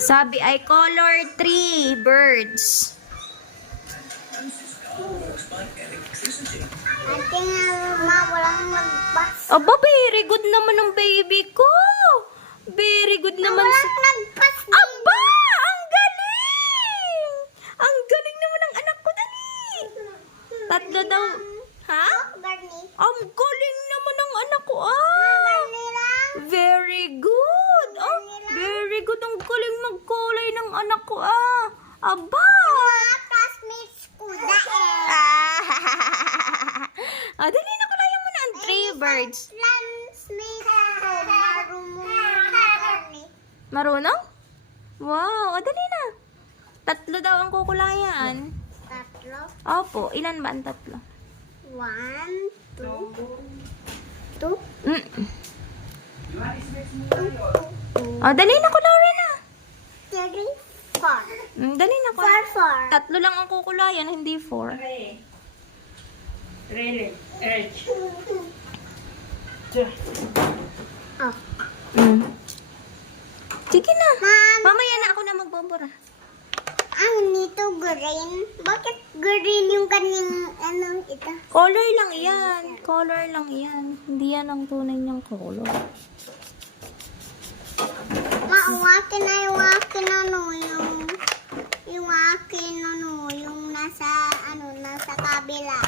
Sabi ay color 3 birds. Ate nga, ma, walang nagpas. Aba, very good naman ng baby ko. Very good naman. Walang nagpas. Aba, ang galing! Ang galing naman ng anak ko, dali. Tatlo daw. Ha? Garni. Ang galing naman ng anak ko, Garni lang. Very good. Very good. Ang galing magkulay ng anak ko, Aba. Mga classmates ko Dali na kulayan mo na ang 3 birds. Classmates ko, marunong garni. Marunong? Wow, dali na. 3 daw ang kukulayan. Tatlo. Opo, ilan ba ang 3? 1, 2, 2, Dali na kulayan na. 3, 4. Dali na ko. 4, 4. 3 lang ang kukulayan, hindi 4. Really? Edge. Oh. Sige na. Ma'am, Mamaya na ako na magbabara. ang nito green. Bakit green yung kaning ano ito? Color lang yan. Color lang yan. Hindi yan ang tunay niyang color. Mauwakin na yung akin ano, yung akin ano, yung nasa ano, nasa kabila.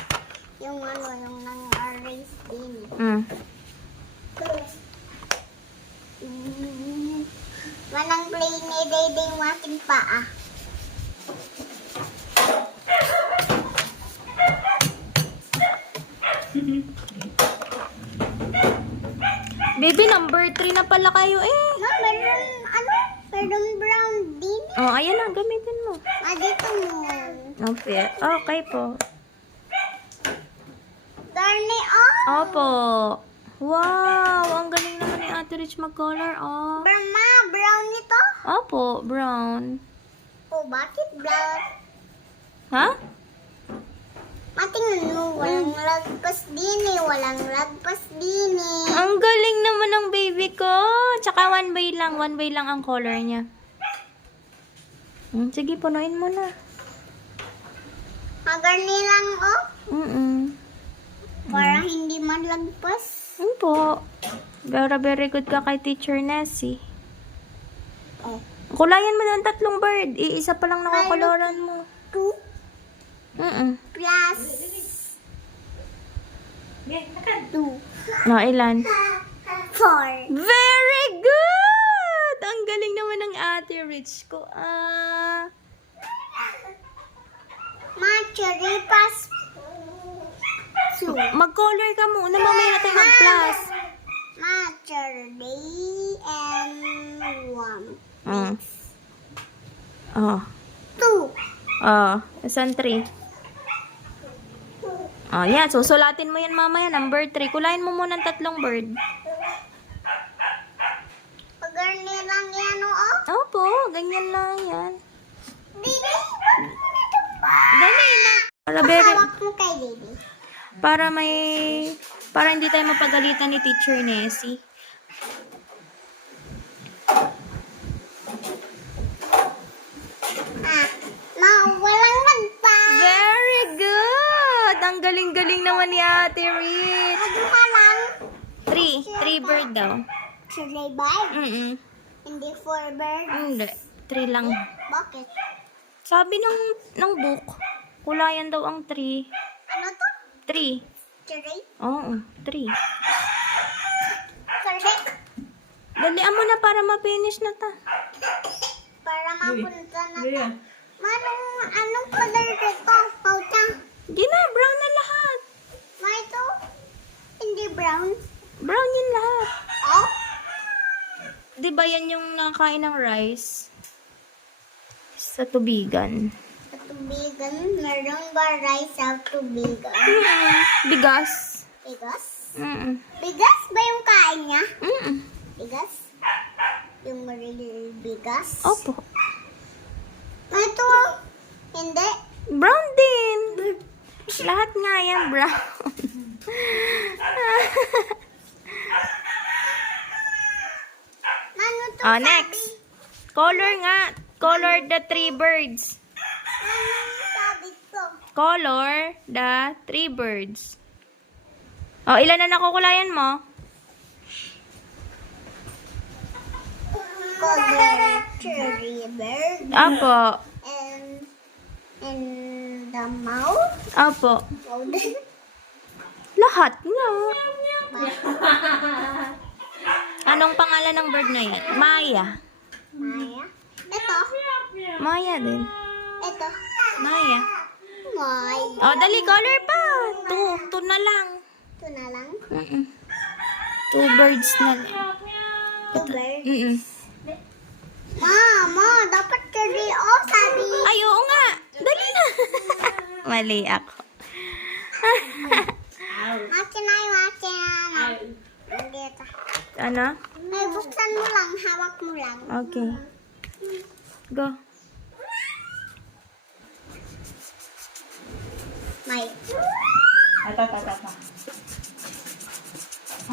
Yung ano, yung nang-erase din. Manang play ni Dede yung aking paa. Baby, number 3 na pala kayo No, meron, ano, meron brown din. Ayan na, gamitin mo. Dito mo. Okay. Okay po. Garni, oh. Opo. Wow, ang galing naman ni Ate Rich mag-color, Brahma, brown nito. Opo, brown. Oh, bakit brown? Ha? Matingnan mo, walang lagpas din eh. Walang lagpas din eh. Ang galing naman ng baby ko. Tsaka one way lang ang color niya. Sige, punuin mo na. Magarni lang, oh. Para hindi malagpas. Po. Very good ka kay Teacher Nessie. Oh. Kulayan mo ng 3 bird. Iisa pa lang nakakoloran mo. 2 plus 2. Ilan? 4. Very good! Ang galing naman ng Ate Rich ko. Cherry plus 2. Mag-color ka muna. Mamaya na tayo mag-plus. Cherry and 1. 2. Saan 3? Yan. Susulatin mo yan mamaya. Number 3. Kulayan mo muna ng 3 bird. Pagarni lang yan, oh. Opo, ganyan lang yan. Didi, Dali na. hawak mo kay Didi. Para hindi tayo mapagalitan ni Teacher Nessie. Walang nagpas. Very good! Ang galing-galing naman ni Ate Rich. Ano ka lang? 3 bird daw. Cherry bird? Hindi 4 birds. Hindi. 3 lang. Bakit? Sabi ng book, kulayan daw ang 3. Ano to? 3. Cherry? Oo, 3. Cherry? Dalian mo na para ma-finish na ta. Para mapunta na to. Anong color dito? Pauta? Di na, brown na lahat. Ito? Hindi brown. Brown yun lahat. Oh? Di ba yan yung nakain ng rice? Sa tubigan. Sa tubigan, meron ba rice sa tubigan? Bigas. Bigas? Mm-mm. Bigas ba yung kain niya? Mm-mm. Bigas? Yung real bigas? Opo. Ito? Hindi. Brown din. Lahat nga yan, brown. Ano to? Oh, next. Color nga. Color the three birds. Sabi ko. Color the three birds. Oh, ilan na nakukulayan mo? Color cherry bird. Apo. And the mouth. Apo. Golden. Lahat nga. Anong pangalan ng bird na yan? Maya. Maya. Ito. Maya din. Ito. Maya. Maya. Oh, dali, color pa. Two na lang. Ito na lang. Mm-mm. Two birds na lang. Two birds. Mm-mm. Mama, dapat cherry. Oh, sabi. Ay, oo nga. Dali na. Mali ako. Akin na. Dito. Ano? May buksan mo lang. Hawak mo lang. Okay. Go. May. Ata.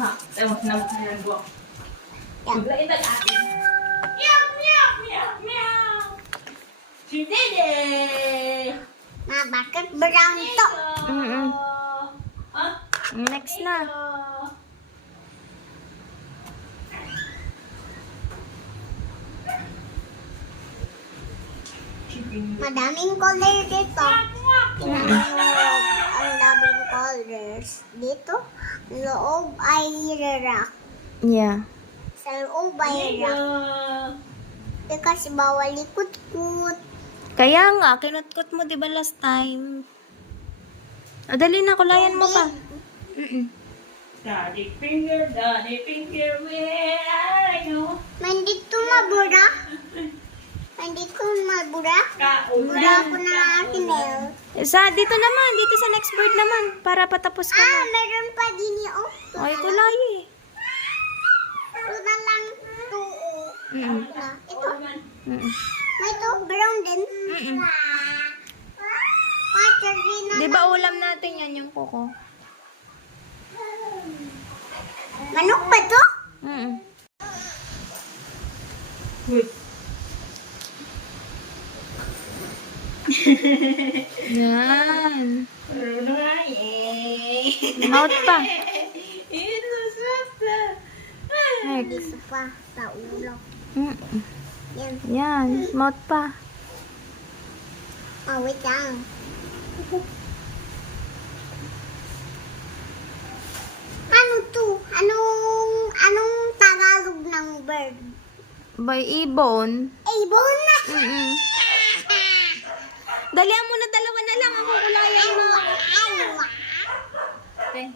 Ha, temos na makayan ko. Bigla itag akin. Meow. Si Dede. Ma, bakit brown to? Mm-mm. Ah, Next na. Madaming color dito. Ang daming colors. Dito, loob ay rock. Yeah. Sa loob ay rock. Kasi bawal likot-kot. Kaya nga, kinutkot mo 'di ba last time? O, dali na, kulayan mo pa. Mm-mm. Daddy finger, where are you? Mandito mabura. Mandito mabura. Bura ko na akin eh. Dito naman, dito sa next bird naman, para patapos ka na. Meron pa din oh. Ay, kulay eh. Ito na lang. Ito. Mm-mm. Ito. Mm-mm. May ito, brown din. Mm-mm. Cherry na. Di ba ulam natin yan yung kuko? Manok ba to? Mm-mm. Wait. Yan. Eh. Mouth pa. Ito sa. Next. Dito pa sa ulo. Mm-mm. Yan. Yan, mouth pa. Oh, wait lang. Ano to? Anong Tagalog ng bird? By ibon. Ibon na! Mm-mm. Dalihan mo na, dalawa na lang. Ako kulayan mo. Okay.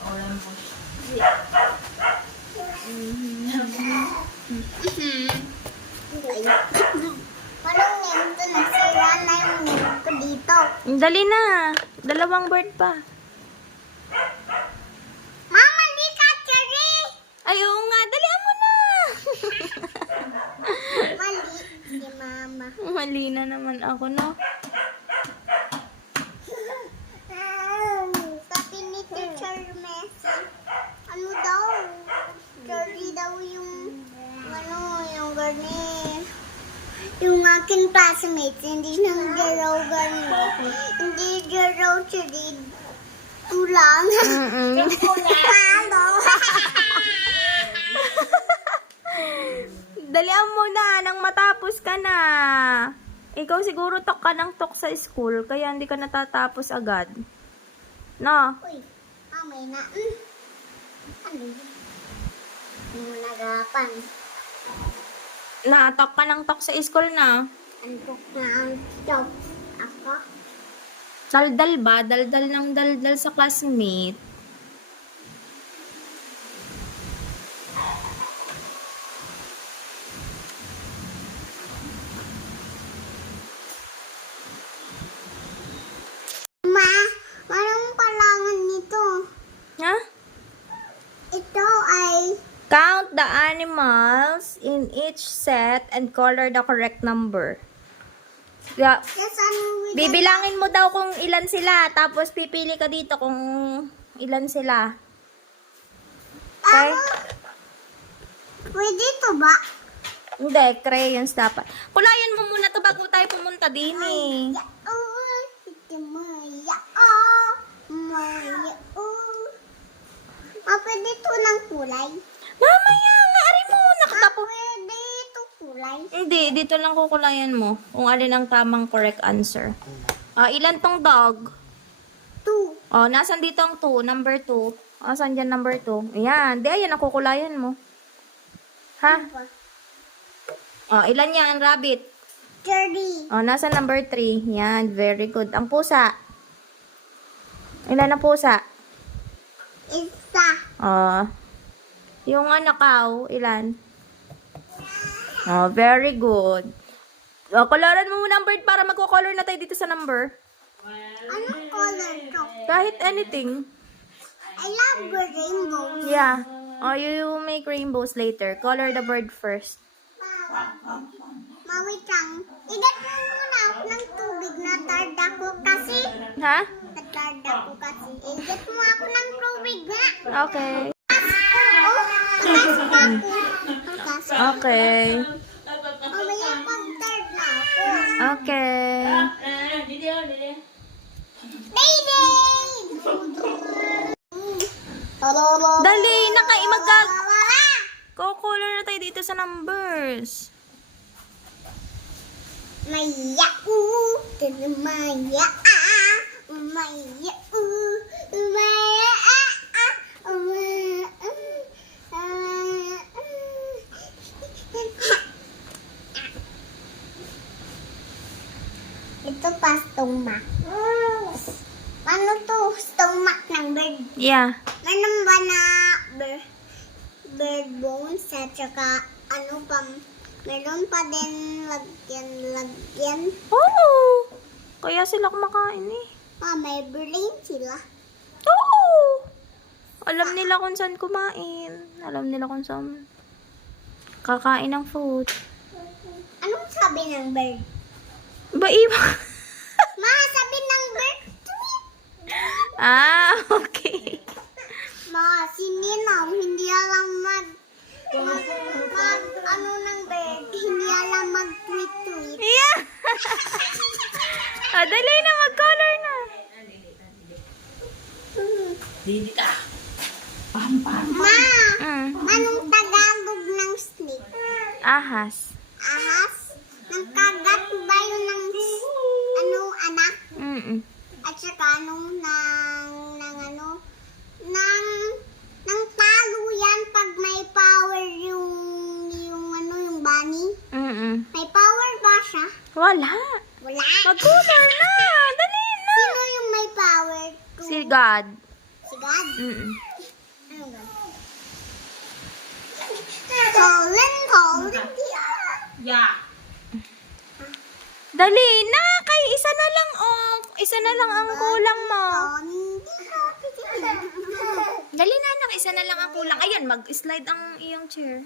Ulam mo. Parang name to, nasira na yung name ko dito. Dali na. Dalawang bird pa. Mama, di ka cherry! Ay, oo nga. Dalihan mo na. Mali si mama. Mali na naman ako, no? Sabi ni Teacher Messi, ano daw? Cherry daw yung yung gani. Yung aking classmates, hindi nang raw gani. Hindi raw cherry. Tulang. Mm-mm. Halo. Dalihan mo na. Nang matapos ka na. Ikaw siguro tok ka ng tok sa school, kaya hindi ka natatapos agad. No? Uy, may na. Ano yun? Yung nagapan. Natok ka ng tok sa school na. Antok na ang stop. Ako? Daldal ba? Daldal ng daldal sa classmate. Ma, anong kailangan nito? Ha? Ito ay Count the animals in each set and color the correct number. Yeah. Yes, ano, Bibilangin mo daw kung ilan sila. Tapos pipili ka dito kung ilan sila. Okay? Pwede to ba? Hindi, crayons dapat. Kulayan mo muna to bago tayo pumunta din eh. Ya, oh, ito Maya, Maya, pwede to ng kulay? Mamaya nga, ari mo. Nakatapo. Pwede to kulay? Hindi, dito lang kukulayan mo kung alin ang tamang correct answer. Ilan tong dog? 2. Nasan dito ang 2? Number 2. Asan dyan number 2? Ayan. Di, ayan ang kukulayan mo. Ha? Ilan yan, rabbit? 30. Nasa number 3. Yan, very good. Ang pusa. Ilan ang pusa? Isa. Yung cow, ilan? Very good. Coloran mo muna ang bird para magko-color na tayo dito sa number. Anong color to? Kahit anything. I love the rainbow. Yeah. You make rainbows later. Color the bird first. Mawit lang. Igat mo muna ako ng tubig. Natard ako kasi. Ha? Natard ako kasi. Igat mo ako ng tubig nga. Okay. Taas pa ako. Taas. Okay. Mamaya pag-tard na ako. Okay. Didi. Baby! Dali, Ko-color na tayo dito sa numbers. Maya, Maya, Maya, ito pa stomach. Ano to? Stomach ng bird. Yeah. Meron ba na bird bones at saka ano pa? Meron pa din lagyan. Oo. Kaya sila kumakain eh. May brain sila. Oo. Alam nila kung saan kumain. Alam nila kung saan kakain ng food. Anong sabi ng bird? Ba, iba? Ma, sabi ng bird. Okay. Ma, sininaw, hindi alam ano ng bird, hindi alam mag-tweet-tweet. Yeah. Dali na, mag-color na. Didi ka. Ma, anong Tagalog ng snake? Ahas. Ahas? Nang kagat ba yun ng anak? At saka nang talo yan pag may power yung bunny. May power ba siya? Wala. Wala. Mag-color na. Dali na. Sino yung may power? Si God. Si God? Mm-mm. Ano ba? Colin, Yeah. Dali na. Kay isa na lang, oh. Isa na lang ang kulang mo. Dali na, anak. Isa na lang ang kulang. Ayan, mag-slide ang iyong chair.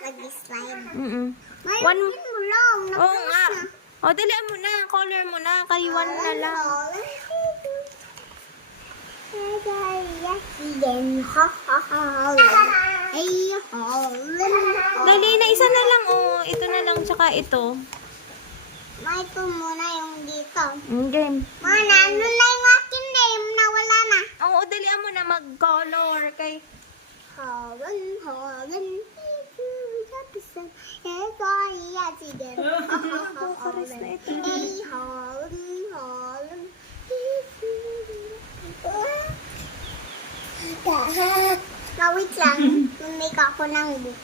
Nag-slide. One. Mayroon mo lang. Oo nga. Dali mo na. Color mo na. Kay one na lang. Dali na, isa na lang, oh. Ito na lang, tsaka ito. Ito muna yung dito. Game. Mana, ano na yung akin name? Nawala na. Oo, dali mo na mag-color kay... Holland. Wait lang. Mag-make ako ng book.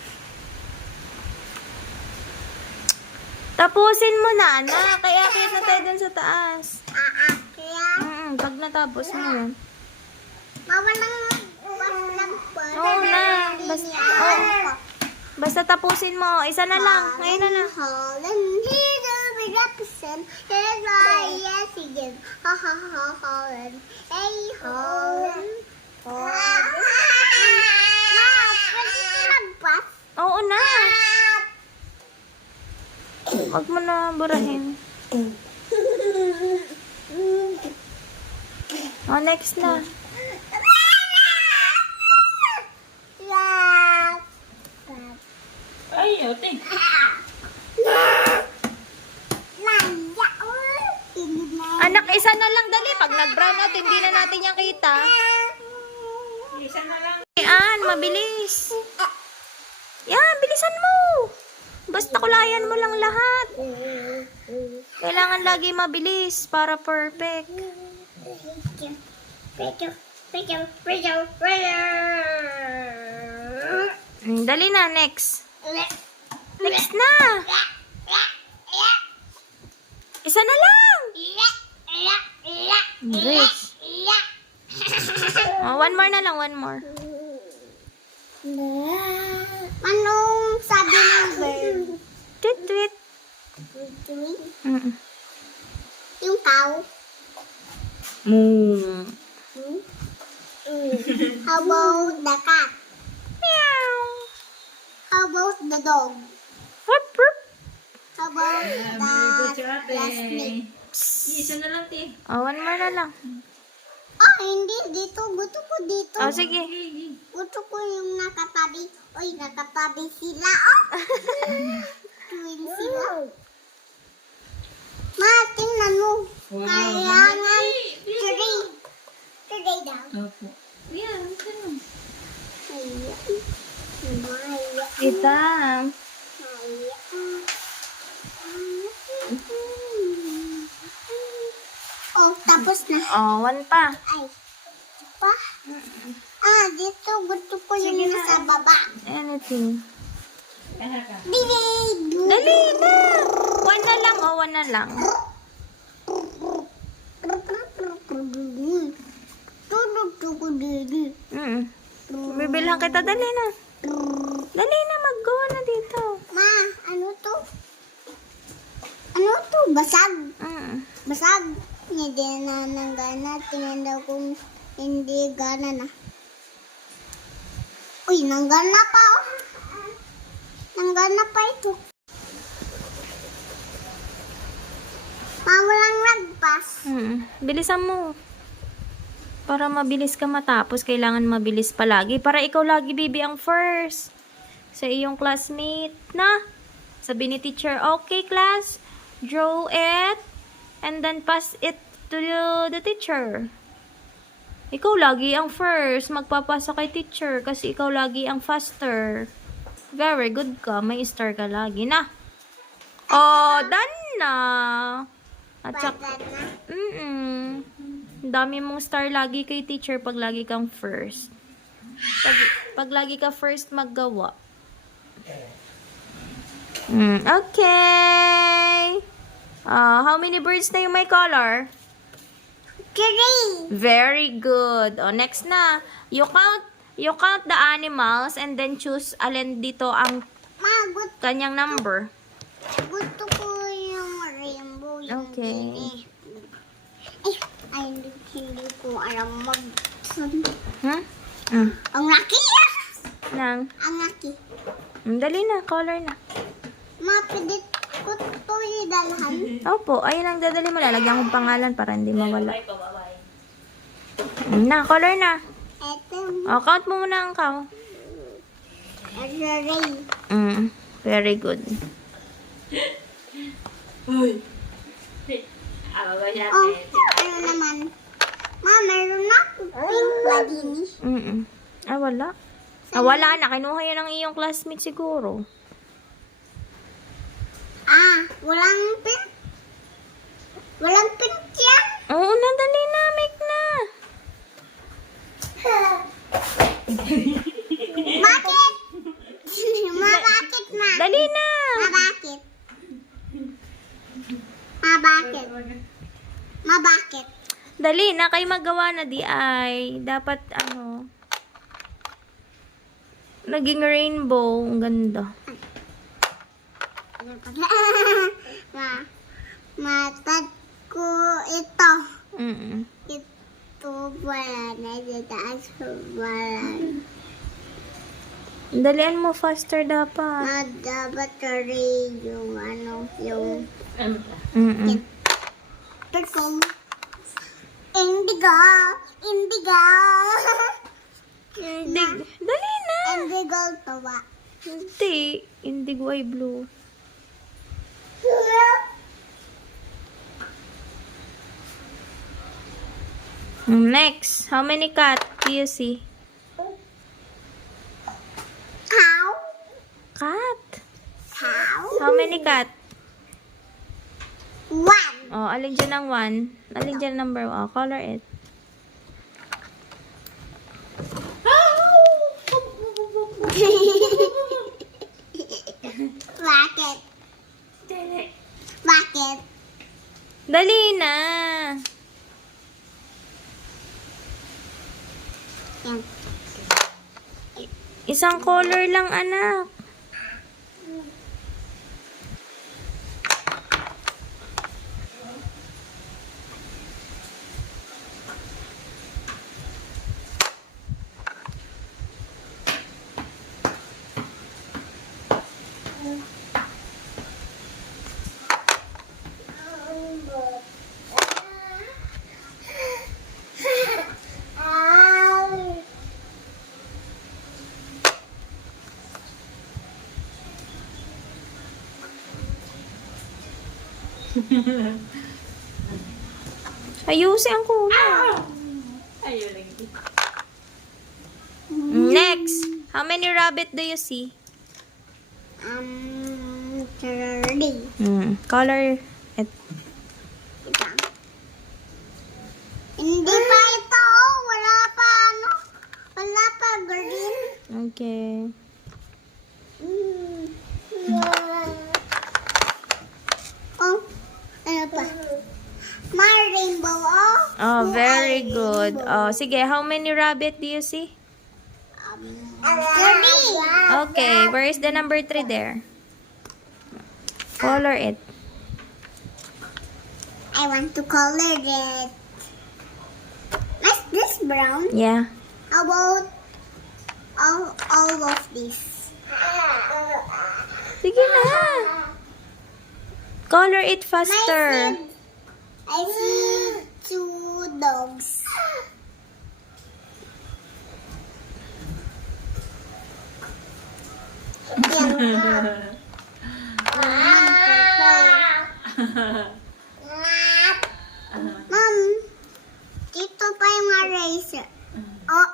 Tapusin mo na, anak. Kaya akit na tayo dun sa taas. Kaya, Pag natapos mo yun. mawalang Oo na. Basta tapusin mo. Isa na lang. Ngayon na lang. Holland, he's a big represent. Here's why, yes, he gives. Holland. Hey, Holland. Pwede ka magpas? Oo na. Huwag mo na burahin. Oh, next na. Ay, ote. Anak, isa na lang dali. Pag nag-brown out, hindi na natin yan kita. Isa na lang. Yan, mabilis. Yan, bilisan mo. Basta kulayan mo lang lahat. Kailangan lagi mabilis para perfect. Dali na, next. Next na. Isa na lang. Rich. Oh, one more na lang, one more. Anong sabi ng bird? Tweet, tweet. Mm-mm. Yung cow? Moo. How about the cat? Meow. How about the dog? Whoop, whoop. How about Good the job, snake? Isa na lang, te. Oh, one more na lang. Ah, hindi. Dito. Gusto ko dito. Oh, sige. Gusto ko yung nakatabi. Uy, nakatabi sila. Oh! Twin sila. Ma, tingnan mo. Kailangan today. Today daw. Opo. Yan, isa na. Kita. Oh, tapos na. Oh, one pa. Ay. Pa? Ah, dito. Gusto ko yung nasa baba. Anything. Kaya ka. Bilig! Dali na. One na lang, oh, one na lang. Bibilhan kita, dali na. Dali na, maggawa na dito. Ma, ano to? Ano to? Basag. Basag. Hindi na nanggana. Tingnan daw kung hindi gana na. Uy, nanggana pa oh. Nanggana pa ito. Ma, walang nagpas. Bilisan mo. Para mabilis ka matapos, kailangan mabilis palagi. Para ikaw lagi, baby, ang first. Sa iyong classmate na. Sabi ni teacher, okay, class, draw it, and then pass it to the teacher. Ikaw lagi ang first. Magpapasa kay teacher kasi ikaw lagi ang faster. Very good ka. May star ka lagi na. Oh, done na. At saka, Bata na. Ang dami mong star lagi kay teacher pag lagi kang first. Pag lagi ka first maggawa. Okay. How many birds na yung may color? Three. Very good. Oh, next na. You count the animals and then choose alin dito ang Ma, kanyang number. gusto ko yung rainbow. Yung Okay. gini. Ay, hindi ko alam mag... Ang laki ah! Nang. Ang laki. Dali na, color na. Mapidit ko to idalhan. Opo, ayun ang dadali mo. Lalagyan kong pangalan para hindi mawala. Bye po, bye-bye. Na, color na. Eto, O, count mo muna ang count. ray. Very good. Uy. Bye-bye, Oh, ate. ano naman? Ma, meron na akong pink wadini. Wala. Wala na. Kinuha yan ng iyong classmate siguro. Walang pink. Walang pink yan. Oo na, dali na. Make na. Bakit? Ma, bakit na? Dali na. Ma, bakit? Ma, bakit? Ma, bakit? Dali na. Kayo magawa na di ay. Dapat naging rainbow. Ang ganda. Matad ko ito. Ito wala na sa taas wala. Dalian mo faster dapat. Dapat rin yung yung Ano? Purple. Indigo. Indigo. Dali na. Indigo tawa. Hindi. Indigo ay blue. Next. How many cat do you see? Cow. Cat. Cow. How many cat? 1. Oh, alin dyan ang 1? Alin dyan number 1? Oh, color it. Bakit? Bakit? Dali na. Yan. Isang color lang, anak. Ayusin ang kulay. Ayun lang. Next. How many rabbit do you see? 30. Color it. Ito. Hindi pa ito. Wala pa ano. Wala pa green. Okay. Oh, ano pa? May rainbow, oh. Oh, very Ay, good. rainbow. Oh, sige. How many rabbit do you see? 30. Okay. Where is the number 3 there? Color it. I want to color it. Is this brown? Yeah. How about all of this? Sige na. Color it faster. I see 2 dogs. Mom, dito pa yung eraser. Oh,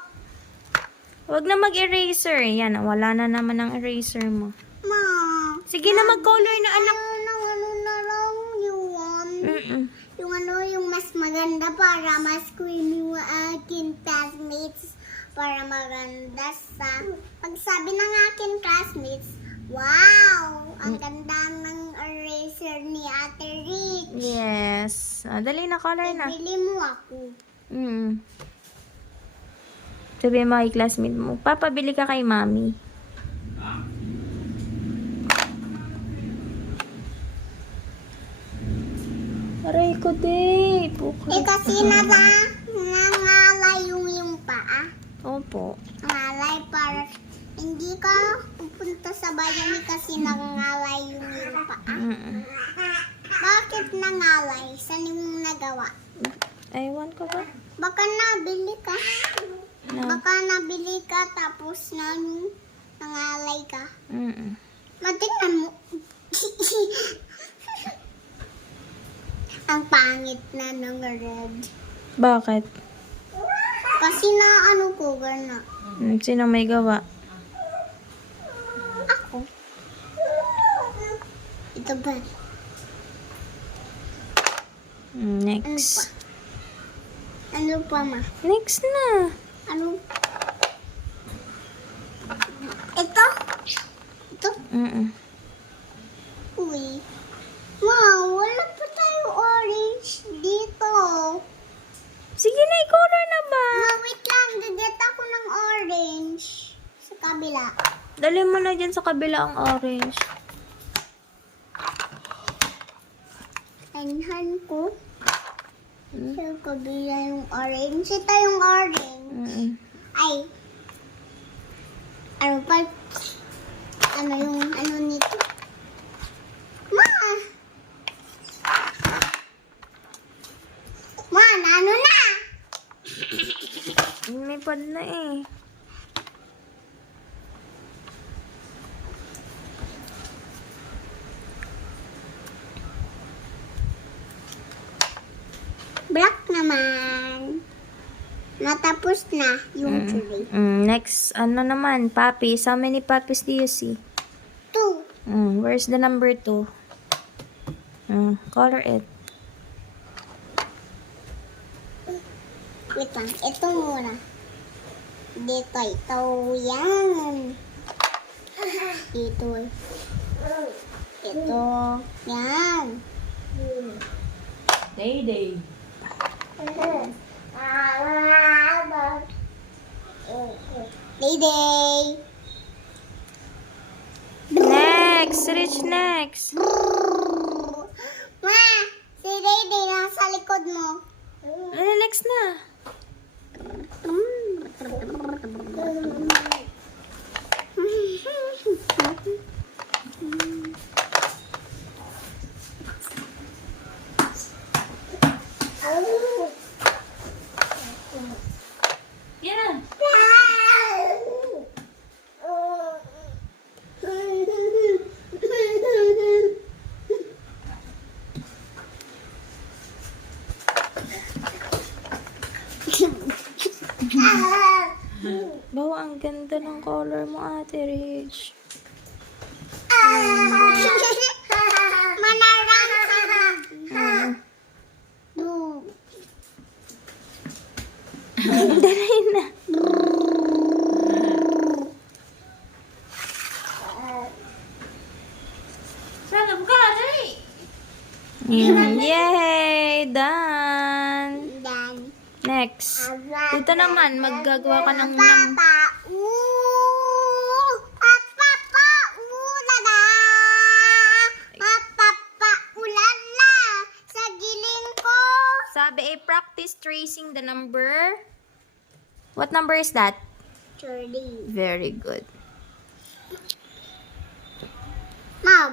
Huwag na mag-eraser. Yan, wala na naman ang eraser mo. Mom. Sige na, mag-color na, anak. Ano na lang yun. Mm-mm. Yung ano, yung mas maganda para mas creamy yung aking classmates. Para maganda sa... Pag sabi ng aking classmates, wow! Ang ganda ng eraser ni Ate Rich. Yes. Dali na, color na. Bili mo ako. Sabi mo kay classmate mo, papabili ka kay mami. Aray ko, di. Kasi nangalay yung paa. Opo. Nangalay para hindi ka pupunta sa bayan kasi nangalay yung paa. Mm-mm. Bakit nangalay? Saan yung nagawa? Ewan ko ba? Baka nabili ka. No. Baka nabili ka tapos nangalay ka. Mm-mm. Matingnan mo. Ang pangit na ng red. Bakit? Kasi na ano ko, gana. Sino may gawa? Ako. Ito ba? Next. Ano pa, ma? Next na. Ano? Ito? Ito? Mm-mm. Uy. Wow, wala pa tayo orange dito. Sige na, i-color na ba? Ma, wait lang. Gaget ako ng orange. Sa kabila. Dali mo na dyan sa kabila ang orange. Tanhan ko. Sa kabila yung orange. Ito yung orange. Mm-mm. Ay. Ano pa? Ano yung ano nito? Ma! Lumipad na eh. Black naman. Natapos na yung tree. Next, ano naman? Puppies. How many puppies do you see? 2. Where's the number 2? Color it. Wait lang. Ito muna. Dito. Ito. Yan. Dito. Ito. Yan. Day. Day. Next! Reach next! Ma, si Day nasa likod mo. Ano next na? Yan. Bawa, ang ganda ng color mo, Ate Rich. Manarang Dali na. Sana buka, dali. Yay! Done! Dan. Next. Dito naman, maggagawa ka ng Papa, papa, ulala. Papa, ulala. Sa giling ko. Sabi practice tracing the number. What number is that? 30. Very good. Ma,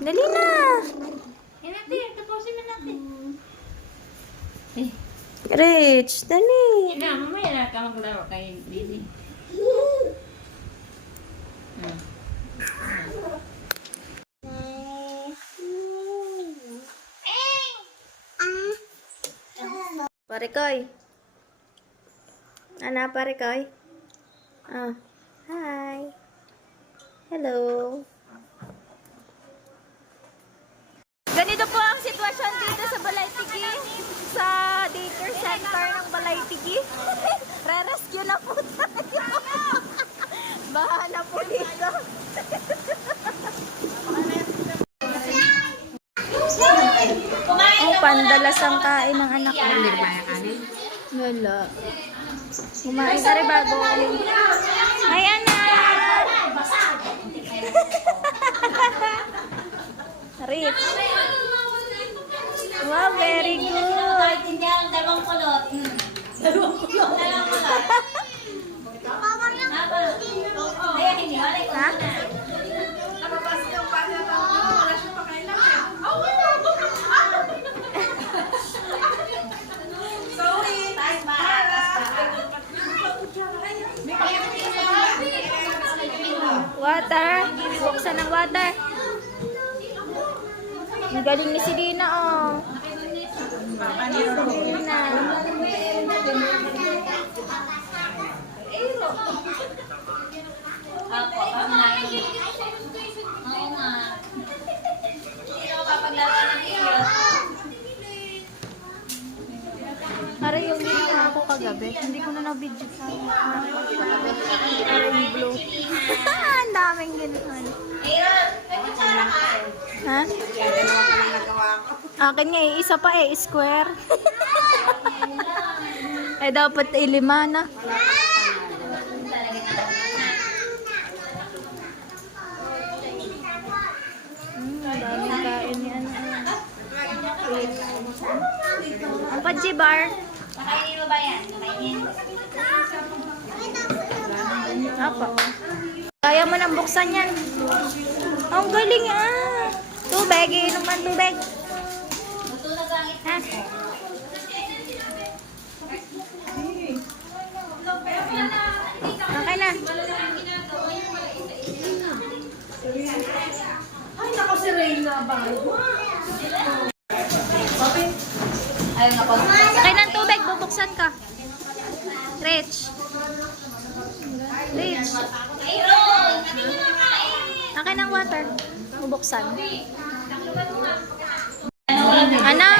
Dali na. Yan natin, tapusin na natin. Rich, dali. Na, mamaya na ka maglaro kay Lily. Parikoy. Ana, Parikoy. Hi. Hello. Ganito po ang sitwasyon dito sa Balaytigi. Sa daycare center ng Balaytigi. Re-rescue na po tayo. Baha na po dito. Pandalas ang kain ng anak ko. Wala. Kumain ka rin bago. Hi, anak! Rich. Wow, very good. Hindi ang dalawang kulot. Ha? Water. Buksan ng water. Ang galing ni Selena, oh. Selena. Ako, pangnain. Oo nga. Hindi ako papaglaro ng iyo. Para yung ginawa ko kagabi, hindi ko na na-video sa kagabi. Para yung blue. Ang daming ginawa. Aaron, may kutsara ka. Ha? Akin nga isa pa square. Dapat 5 na. Daming kain ni ano. Ang pajibar. Nakainin mo ba yan? Nakainin. Apa? Kaya mo nang buksan yan. Ang galing ah. Tubig, inom ang tubig. Matulog ang Ha? buksan ka. Rich. Rich. Akin ang water. Bubuksan. Ano?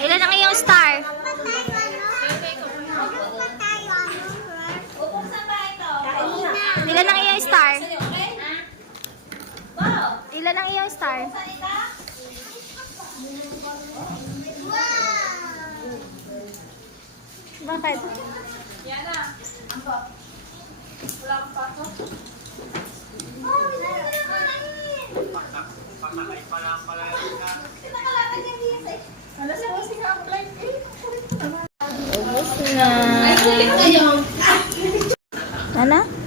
Ilan ang iyong star? Ilan ang iyong star? Ilan ang iyong star? Bakit? Ubus na. Ano?